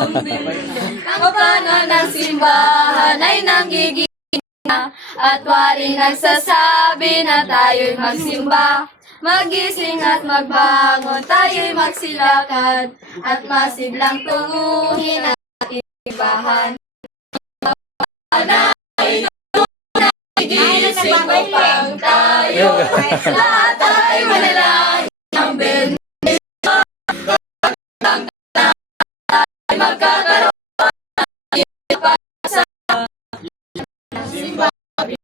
Kampana ng simbahan ay nanggigina at waring nagsasabi na tayo'y magsimba. Magising at magbangon, tayo'y magsilakad at masidlang tunguhin ang ating simbahan. Nagising upang tayo lahat ay manalangin ng bendisyon. Ay magkakaroon ng pagkasa ng simbahan.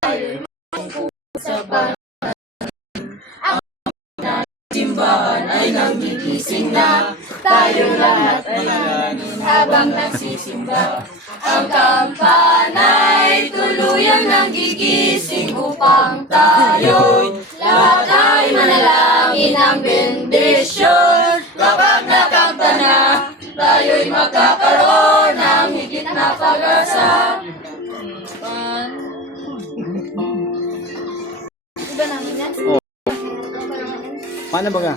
Tayo'y magkusaban. Ang simbahan ay nagigising na. Tayong lahat ay nanananin habang nagsisimba. Ang kampana'y tuluyang nagigising upang tayo'y lahat ay manalangin ng bendisyon. Kapag nakanta na, tayo'y magkakaroon ng higit na pag-asa. Paano ba nga?